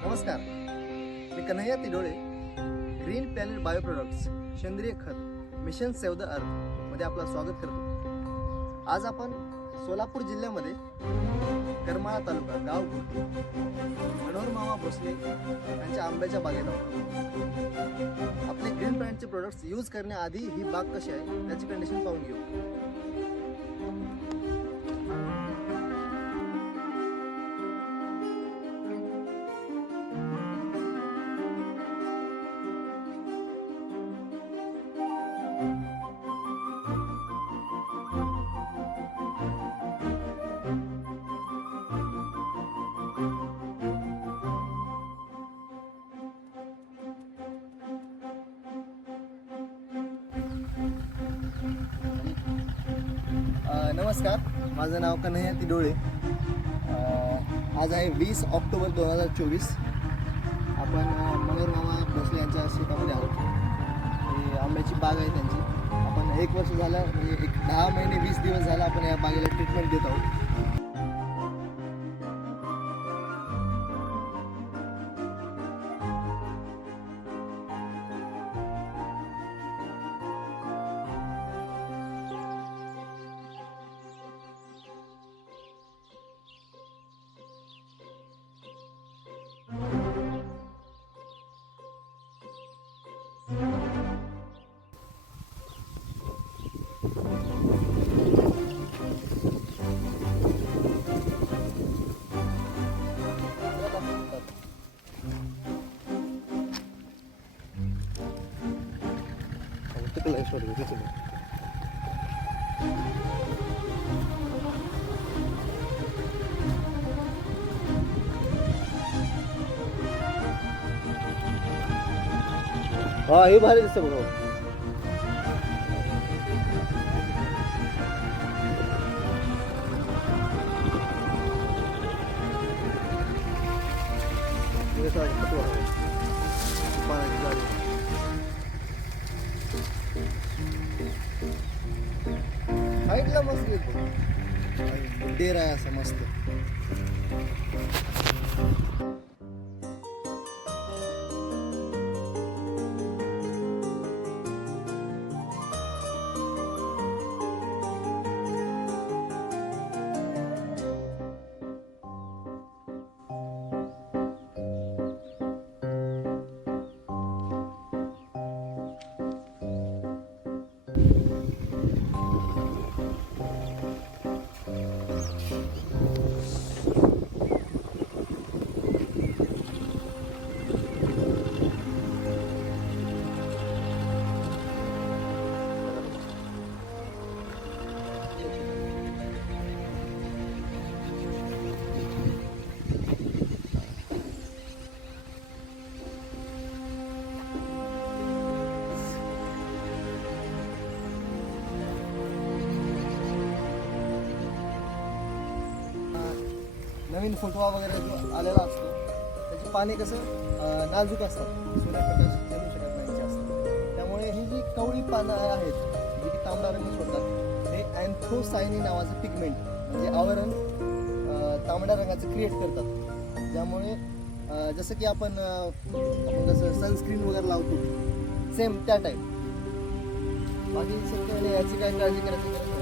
नमस्कार, मी Kanhaiya Tidole. Green Planet Bio Products सेंद्रिय खत मिशन सेव्ह द अर्थ मध्ये आपलं स्वागत करतो. आज आपण सोलापूर जिल्ह्यामध्ये करमाळा तालुका गाव गुर्ती मनोहर मामा भोसले यांच्या आंब्याच्या बागेत आहोत. आपले ग्रीन प्लॅनेटचे प्रोडक्ट्स यूज करण्याआधी ही बाग कशी आहे त्याची कंडिशन पाहून घेऊ. नमस्कार, माझं नाव कन्हैया तिडोळे. आज आहे 20 ऑक्टोबर 2024. आपण मनोहर मामा भोसले यांच्या शेतामध्ये आहोत. ही आंब्याची बाग आहे त्यांची. आपण 1 वर्ष झालं, म्हणजे 10 महिने 20 दिवस झाला आपण या बागेला ट्रीटमेंट देत आहोत. हा, हे भारी दिसतं बघा. हाईटला मस्त येतो, डेर आहे असं मस्त. नवीन फुटवा वगैरे जो आलेला असतो त्याची पाने कसं नाजूक असतात, सूर्यप्रकाश जमू शकत नाही जास्त. त्यामुळे ही जी कवळी पानं आहेत जी की तांबडा रंग सोडतात, हे अँथ्रोसायनिन नावाचं पिगमेंट म्हणजे आवरण तांबड्या रंगाचं क्रिएट करतात. ज्यामुळे जसं की आपण कसं सनस्क्रीन वगैरे लावतो सेम त्या टाईप. बाकी सध्या याची काय काळजी करायची गरज नाही.